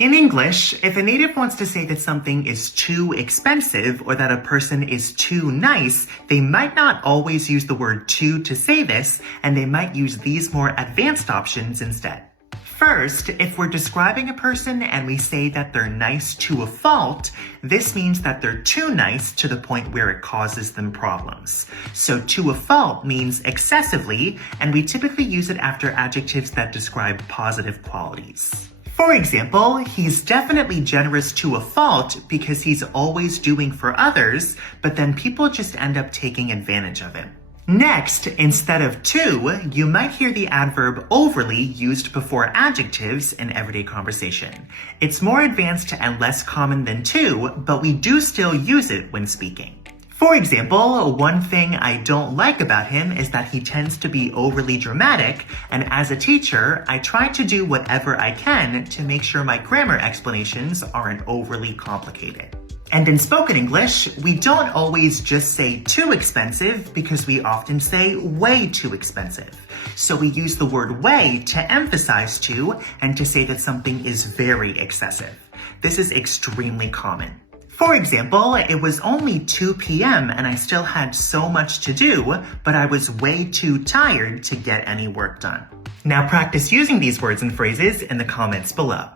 In English, if a native wants to say that something is too expensive or that a person is too nice, they might not always use the word too to say this, and they might use these more advanced options instead. First, if we're describing a person and we say that they're nice to a fault, this means that they're too nice to the point where it causes them problems. So to a fault means excessively, and we typically use it after adjectives that describe positive qualities. For example, he's definitely generous to a fault because he's always doing for others, but then people just end up taking advantage of him. Next, instead of to, you might hear the adverb overly used before adjectives in everyday conversation. It's more advanced and less common than to, but we do still use it when speaking. For example, one thing I don't like about him is that he tends to be overly dramatic, and as a teacher, I try to do whatever I can to make sure my grammar explanations aren't overly complicated. And in spoken English, we don't always just say too expensive because we often say way too expensive. So we use the word way to emphasize to and to say that something is very excessive. This is extremely common. For example, it was only 2 p.m. and I still had so much to do, but I was way too tired to get any work done. Now practice using these words and phrases in the comments below.